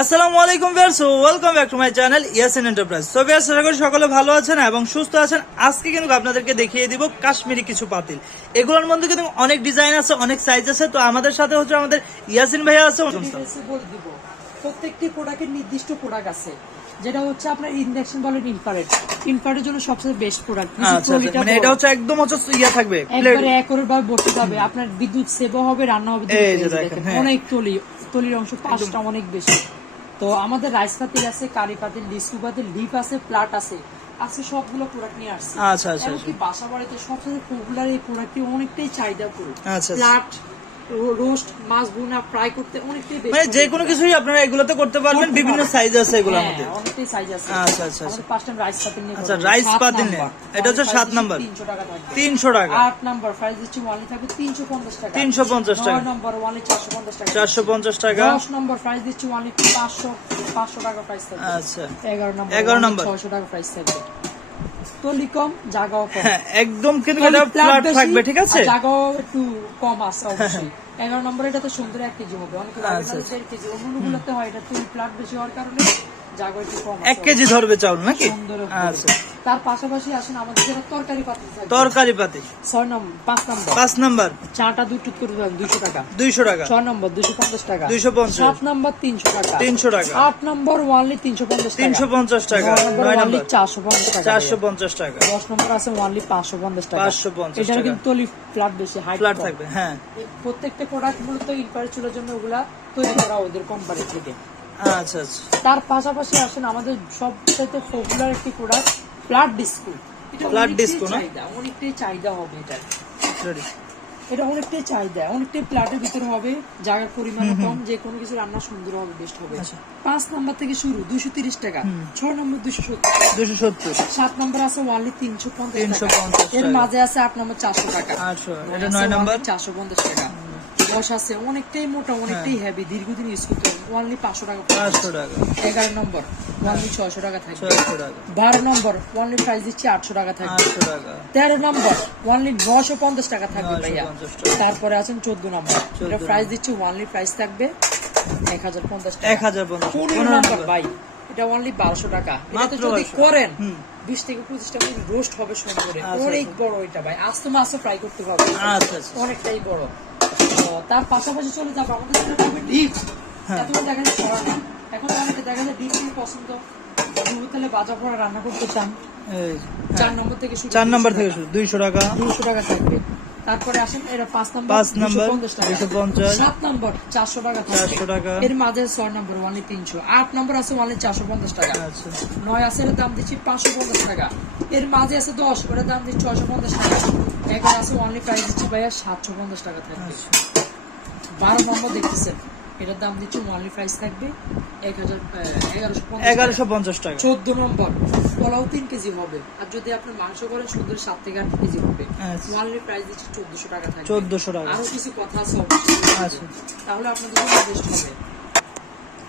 আসসালামু আলাইকুম viewers welcome back to my channel Yasin enterprise so viewers আশা করি সকলে ভালো আছেন এবং সুস্থ আছেন। আজকে কিন্তু আপনাদেরকে দেখিয়ে দিব কাশ্মীরি কিছু পাতিল। এগুলোর মধ্যে কিন্তু অনেক ডিজাইন আছে অনেক সাইজ আছে। তো আমাদের সাথে হচ্ছে আমাদের ইয়াসিন ভাইয়া আছে। প্রত্যেকটি প্রোডাক্টের নির্দিষ্ট প্রোডাক্ট আছে। যেটা হচ্ছে আপনার ইন্ডাকশন বলেন ইনফ্রারেড ইনফ্রারেডের জন্য সবচেয়ে বেস্ট প্রোডাক্ট আচ্ছা আচ্ছা, মানে এটা হচ্ছে একদম হচ্ছে ইয়া থাকবে একবারে একরে ভাবে বসতে হবে আপনার বিদ্যুৎ সেবা হবে রান্না হবে। হ্যাঁ। অনেক তলি তলির অংশ পাঁচটা অনেক বেশি। তো আমাদের রাইস পাতিল আছে কারি পাতিল ডিসকু পাতিল লিফ আছে প্লাট আছে আছে সবগুলো প্রোডাক্ট নিয়ে আসছে। আচ্ছা আচ্ছা এমনকি বাসা বাড়িতে সবচেয়ে পপুলার এই প্রোডাক্টটি অনেকটাই চাহিদা করে আচ্ছা। প্লাট রোস্ট মাছ ভুনা ফ্রাই করতে অনেকটাই মানে যে কোনো কিছুই আপনারা এগুলোতে করতে পারবেন বিভিন্ন সাইজ আছে এগুলোর হ্যাঁ, মধ্যে অনেকটাই size আছে। আচ্ছা, আচ্ছা, আমাদের আচ্ছা। পাঁচ টাইম rice পাতিল নিয়ে আচ্ছা, rice পাতিল এটা হচ্ছে আমাদের সাত price নাম্বার। 300 টাকা থাকবে। তিনশো টাকা আট নাম্বার price দিচ্ছি only থাকবে 350 টাকা। 350 টাকা। নয় নাম্বার only 450 টাকা। চারশো পঞ্চাশ টাকা দশ নাম্বার price দিচ্ছি only 500 500 টাকা price থাকবে। আচ্ছা এগারো নাম্বার 11 only নাম্বার। 600 টাকা price থাকবে। তলি কম, জাগাও কম। হ্যাঁ একদম কিন্তু এটা ফ্ল্যাট থাকবে ঠিক আছে? জায়গাও জাগাও একটু কম আছে অবশ্যই। এগারো নম্বর এটা তো সুন্দর এক কেজি হবে অনেক আচ্ছা, যে কেজি অন্যগুলোতে হয় এটা তুই ফ্ল্যাট বেশি হওয়ার কারণে জায়গা একটু কম এক কেজি ধরবে চাউল নাকি? সুন্দর আচ্ছা। তার পাশাপাশি আসেন আমাদের যারা তরকারি পাতি তরকারি পাতি। ছয় নম্বর পাঁচ নম্বর। পাঁচ নাম্বার। চাটা দুই টুক করে দেবেন দুইশো টাকা। দুইশো টাকা। ছয় নম্বর দুইশো পঞ্চাশ টাকা। 250 সাত নম্বর তিনশো টাকা। তিনশো টাকা। আট নম্বর ওয়ানলি তিনশো পঞ্চাশ তিনশো পঞ্চাশ টাকা। নয় নম্বর চারশো পঞ্চাশ টাকা। চারশো পঞ্চাশ টাকা। দশ নম্বর আছে ওয়ানলি পাঁচশো পঞ্চাশ টাকা। 550 এটার টাকা। কিন্তু ফ্ল্যাট বেশি হাইট ফ্ল্যাট থাকবে হ্যাঁ। প্রত্যেকটা প্রোডাক্ট মূলত ইনফারের চুলের জন্য ওগুলা তৈরি করা ওদের কোম্পানি থেকে। আচ্ছা আচ্ছা। তার পাশাপাশি আসেন আমাদের সবচেয়ে পপুলার একটি product flat disco. Flat disco না? অনেকটাই চাহিদা হবে এটা এটা অনেকটাই চাহিদা অনেকটাই প্লাটের ভিতরে হবে জায়গার পরিমাণ কম যে কোনো কিছু রান্না সুন্দর হবে বেস্ট হবে। আচ্ছা। পাঁচ নাম্বার থেকে শুরু দুশো তিরিশ টাকা ছয় নম্বর দুশো সত্তর। দুশো সত্তর। সাত নম্বর আছে ওয়ানলি তিনশো পঞ্চাশ 350 এর মাঝে আছে আট নম্বর চারশো টাকা। আটশো। এটা নয় নাম্বার? চারশো পঞ্চাশ টাকা। দশ আছে অনেকটাই মোটা অনেকটাই হেভি দীর্ঘদিন ইউজ করতে হবে। পাঁচশো টাকা পাঁচশো টাকা। এগারো নম্বর ওয়ানলি ছয়শো টাকা থাকবে। ছয়শো টাকা। বারো নম্বর প্রাইস দিচ্ছি আটশো টাকা থাকবে। তেরো নম্বর নশো পঞ্চাশ টাকা থাকবে ভাইয়া। তারপরে আছেন চোদ্দ নম্বর। এটা প্রাইস দিচ্ছি ওয়ানলি প্রাইস থাকবে এক হাজার পঞ্চাশ এক হাজার পনেরো নম্বর ভাই এটা ওয়ানলি বারোশো টাকা। মাত্র যদি করেন। বিশ থেকে পঁচিশ টাকা রোস্ট হবে সুন্দরে। আচ্ছা, অনেক আচ্ছা। বড় এটা ভাই। আজ তো মাছও ফ্রাই করতে পারবে আচ্ছা। অনেকটাই বড়। তার পাশাপাশি চলে যাব। আমাদের ডিপ হ্যাঁ। দেখা যায় ছড়া না এখন অনেকে দেখা যায় ডিপ পছন্দ। ডুবো বাজা পড়া রান্না করতে চান চার হ্যাঁ। নম্বর থেকে শুরু চার নাম্বার থেকে শুরু দুইশো টাকা। দুশো টাকা থাকবে। তারপরে আসেন এরা পাঁচ নম্বর পাঁচ নাম্বার 250 টাকা। দুশো পঞ্চাশ। সাত নম্বর চারশো টাকা চারশো টাকা। এর মাঝে ছয় নম্বর ওয়ানলি তিনশো। আট নম্বর আছে ওয়ানলি চারশো পঞ্চাশ টাকা। আচ্ছা। নয় আছে এর দাম দিচ্ছি পাঁচশো পঞ্চাশ টাকা। এর মাঝে আছে দশ ওটার দাম দিচ্ছি ছয়শো পঞ্চাশ টাকা। এগারো আছে ওয়ানলি প্রাইস দিচ্ছি ভাইয়া সাতশো পঞ্চাশ টাকা থাকবে। আচ্ছা। বারো নম্বর দেখতেছেন। এটার দাম দিচ্ছি ওয়ানলি প্রাইস থাকবে এক হাজার এগারোশো পঞ্চাশ টাকা। চোদ্দ নম্বর পোলাও তিন কেজি হবে। আর যদি আপনি মাংস করেন সুন্দর সাত থেকে আট কেজি হবে। ওয়ানলি প্রাইস দিচ্ছি চোদ্দশো টাকা থাকবে। চোদ্দশো টাকা। আরও কিছু কথা আছে আচ্ছা। তাহলে আপনাদের বেস্ট হবে।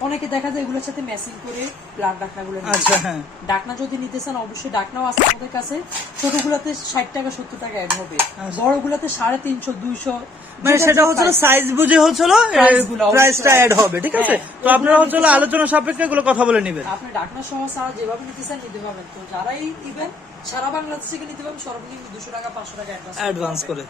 অনেকে দেখা যায় এগুলোর সাথে ম্যাচিং করে প্লাগ ডাকনাগুলো আচ্ছা হ্যাঁ। ডাকনা যদি নিতে চান অবশ্যই ডাকনাও আছে আমাদের কাছে। ছোটগুলোতে ষাট টাকা সত্তর টাকা অ্যাড হবে। আচ্ছা। বড়গুলোতে সাড়ে তিনশো দুইশো। মানে সেটা হচ্ছিল সাইজ বুঝে হচ্ছিল প্রাইসটা। অ্যাড হবে ঠিক আছে? হ্যাঁ, তো আপনারা হচ্ছিল আলোচনা সাপেক্ষে এগুলো কথা বলে নেবেন। আপনি ডাকনা সহ সারা যেভাবে নিতে চান নিতে পারবেন। তো যারাই নিবেন সারা বাংলাদেশ থেকে নিতে পারবেন সর্বনিম্ন দুশো টাকা পাঁচশো টাকা অ্যাডভান্স অ্যাডভান্স করে।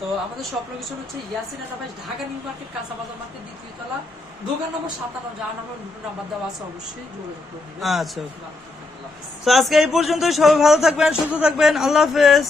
তো আমাদের সব লোকেশন হচ্ছে Yasin enterprise Dhaka new market কাঁচা বাজার মার্কেট দ্বিতীয় তলা। দোকান নম্বর সাতান্ন যার নাম্বার নাম্বার দেওয়া আছে অবশ্যই যোগাযোগ করে আচ্ছা। তো আজকে এই পর্যন্তই সবাই ভালো থাকবেন সুস্থ থাকবেন আল্লাহ হাফেজ।